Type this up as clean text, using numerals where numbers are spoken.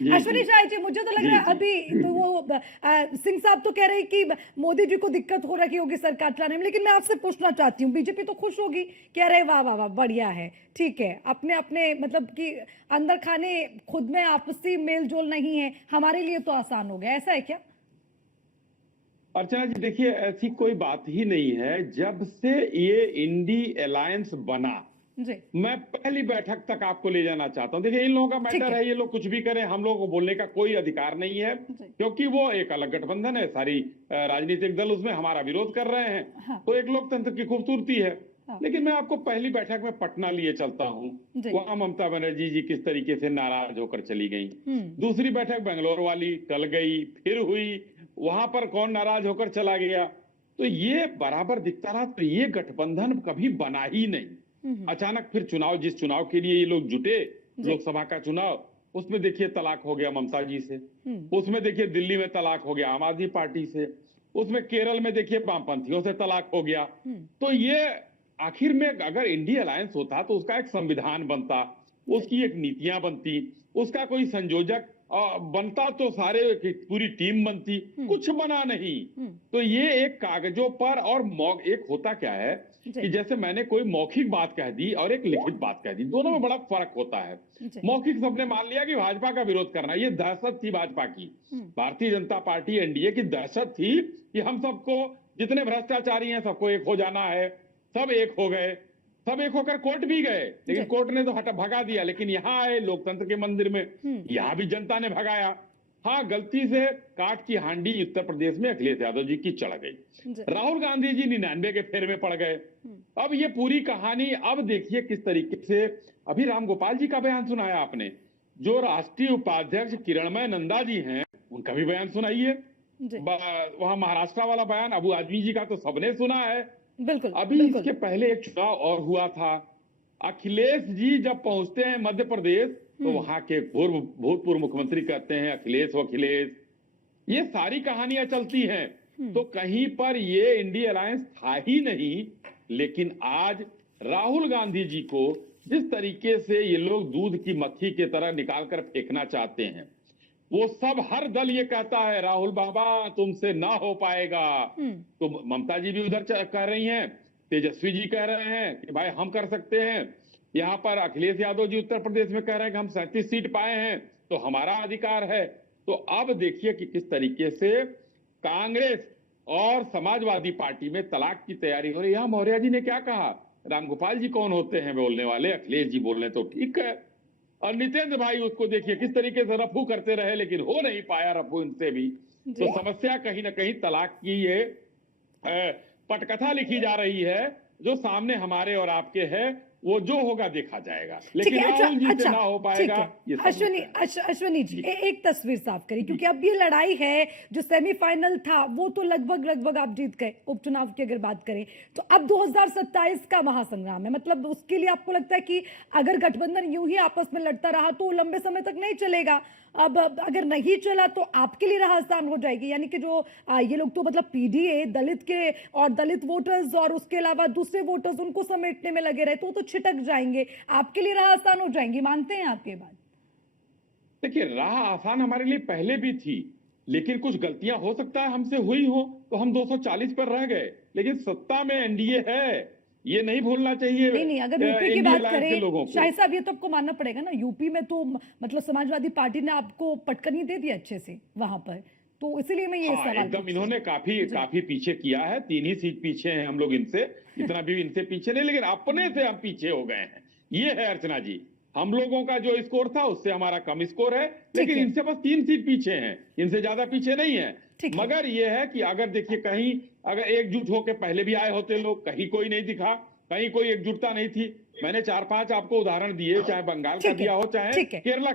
जी जी अश्विनी शाह जी, मुझे तो लग जी रहा है जी अभी तो वो सिंह साहब तो कह रहे हैं कि मोदी जी को दिक्कत हो रही होगी सरकार चलाने में, लेकिन मैं आपसे पूछना चाहती हूँ, बीजेपी तो खुश होगी, कह रहे वाह वाह वाह बढ़िया है, ठीक है, अपने अपने मतलब कि अंदर खाने खुद में आपसी मेल जोल नहीं है, हमारे लिए तो आसान हो गया, ऐसा है क्या? अर्चना जी, देखिए ऐसी कोई बात ही नहीं है। जब से ये इंडी अलायंस बना, जी। मैं पहली बैठक तक आपको ले जाना चाहता हूँ। देखिए, इन लोगों का ठीक मैटर है। है, ये लोग कुछ भी करें, हम लोगों को बोलने का कोई अधिकार नहीं है, जी। क्योंकि वो एक अलग गठबंधन है, सारी राजनीतिक दल उसमें हमारा विरोध कर रहे हैं। हाँ। तो एक लोकतंत्र की खूबसूरती है। हाँ। लेकिन मैं आपको पहली बैठक में पटना लिए चलता हूँ। जी। वहां ममता बनर्जी जी किस तरीके से नाराज होकर चली गई। हम्म। दूसरी बैठक बेंगलोर वाली टल गई, फिर हुई, वहां पर कौन नाराज होकर चला गया। तो ये बराबर दिखता रहा। तो ये गठबंधन कभी बना ही नहीं। हम्म। अचानक फिर चुनाव, जिस चुनाव के लिए ये लोग जुटे, जी। लोकसभा का चुनाव, उसमें देखिए तलाक हो गया ममता जी से। हम्म। उसमें देखिए दिल्ली में तलाक हो गया आम आदमी पार्टी से। उसमें केरल में देखिए वामपंथियों से तलाक हो गया। हम्म। तो ये आखिर में अगर इंडिया अलायंस होता तो उसका एक संविधान बनता, जी। उसकी एक नीतियां बनती, उसका कोई संयोजक बनता, तो सारे की पूरी टीम बनती। हम्म। कुछ बना नहीं। हम्म। तो ये एक कागजों पर और एक होता क्या है जी। कि जैसे मैंने कोई मौखिक बात कह दी और एक लिखित बात कह दी, दोनों में बड़ा फर्क होता है। जी। मौखिक सबने मान लिया कि भाजपा का विरोध करना, ये दहशत थी भाजपा की। हम्म। भारतीय जनता पार्टी एनडीए की दहशत थी कि हम सबको, जितने भ्रष्टाचारी हैं सबको एक हो जाना है। सब एक हो गए, सब एक होकर कोर्ट भी गए, लेकिन जी। कोर्ट ने तो हटा भगा दिया। लेकिन यहाँ आए लोकतंत्र के मंदिर में, हम्म। यहाँ भी जनता ने भगाया। हाँ, गलती से काट की हांडी उत्तर प्रदेश में अखिलेश यादव जी की चढ़ गई। जी। राहुल गांधी जी 99 के फेर में पड़ गए। हम्म। अब ये पूरी कहानी, अब देखिए किस तरीके से। अभी राम गोपाल जी का बयान सुनाया आपने, जो राष्ट्रीय उपाध्यक्ष किरणमय नंदा जी हैं, उनका भी बयान सुनाइए। जी। वहां महाराष्ट्र वाला बयान अबू आदमी जी का तो सबने सुना है। बिल्कुल अभी बिल्कुल। इसके पहले एक चुनाव और हुआ था। अखिलेश जी जब पहुंचते हैं मध्य प्रदेश, तो हम्म। वहां के भूतपूर्व मुख्यमंत्री कहते हैं अखिलेश वो अखिलेश। ये सारी कहानियां चलती हैं। हम्म। तो कहीं पर ये इंडिया अलायंस था ही नहीं। लेकिन आज राहुल गांधी जी को जिस तरीके से ये लोग दूध की मक्खी की तरह निकाल कर फेंकना चाहते हैं, वो सब, हर दल ये कहता है राहुल बाबा तुमसे ना हो पाएगा। हम्म। तो ममता जी भी उधर कह रही हैं, तेजस्वी जी कह रहे हैं कि भाई हम कर सकते हैं। यहाँ पर अखिलेश यादव जी उत्तर प्रदेश में कह रहे हैं कि हम 37 सीट पाए हैं तो हमारा अधिकार है। तो अब देखिए कि किस तरीके से कांग्रेस और समाजवादी पार्टी में तलाक की तैयारी हो रही है। यहाँ मौर्य जी ने क्या कहा, रामगोपाल जी कौन होते हैं बोलने वाले, अखिलेश जी बोल रहे तो ठीक है। और नितेंद्र भाई उसको देखिए किस तरीके से रफू करते रहे, लेकिन हो नहीं पाया रफू इनसे भी। तो जी। समस्या कहीं ना कहीं तलाक की ये पटकथा लिखी जा रही है, जो सामने हमारे और आपके है। वो जो होगा देखा जाएगा, ठीक लेकिन है। अच्छा राहुल जी से अच्छा। ना हो ठीक पाएगा, है। ये सब अश्विनी होता है। अश्विनी जी, जी एक तस्वीर साफ करिए, जी क्योंकि अब ये लड़ाई है, जो सेमीफाइनल था वो तो लगभग लगभग आप जीत गए, उपचुनाव की अगर बात करें तो अब 2027 का महासंग्राम है। मतलब उसके लिए आपको लगता है कि अगर गठबंधन यूं ही आपस में लड़ता रहा तो लंबे समय तक नहीं चलेगा? अब अगर नहीं चला तो आपके लिए राह आसान हो जाएगी, यानी कि जो ये लोग तो मतलब पीडीए दलित के और दलित वोटर्स और उसके अलावा दूसरे वोटर्स उनको समेटने में लगे रहे, तो छिटक जाएंगे, आपके लिए राह आसान हो जाएंगी, मानते हैं आप ये बात? देखिए, राह आसान हमारे लिए पहले भी थी, लेकिन कुछ गलतियां हो सकता है हमसे हुई हो, तो हम 240 पर रह गए। लेकिन सत्ता में एनडीए है, ये नहीं भूलना चाहिए नहीं नहीं, अगर यूपी की इंडिया बात अलायंस के करें लोगों को। शाही साहब, ये तो आपको मानना पड़ेगा ना, यूपी में तो मतलब समाजवादी पार्टी ने आपको पटकनी दे दी अच्छे से वहां पर, तो इसीलिए मैं ये हाँ, सवाल एकदम पूछ रही इन्होंने काफी हूँ। जी। काफी पीछे किया है। 3 ही सीट पीछे हैं हम लोग इनसे। इतना भी इनसे पीछे नहीं, लेकिन अपने से हम पीछे हो गए हैं। ये है अर्चना जी, हम लोगों का जो स्कोर था उससे हमारा कम स्कोर है, ठीक लेकिन है। इनसे बस 3 सीट पीछे हैं, इनसे ज्यादा पीछे नहीं है। ठीक है। मगर ये है कि अगर देखिए कहीं, अगर एकजुट होकर पहले भी आए होते लोग, कहीं कोई नहीं दिखा, कहीं कोई एकजुटता नहीं थी। मैंने 4-5 आपको उदाहरण दिए, चाहे बंगाल का ठीक है। दिया हो चाहे ठीक है। केरला का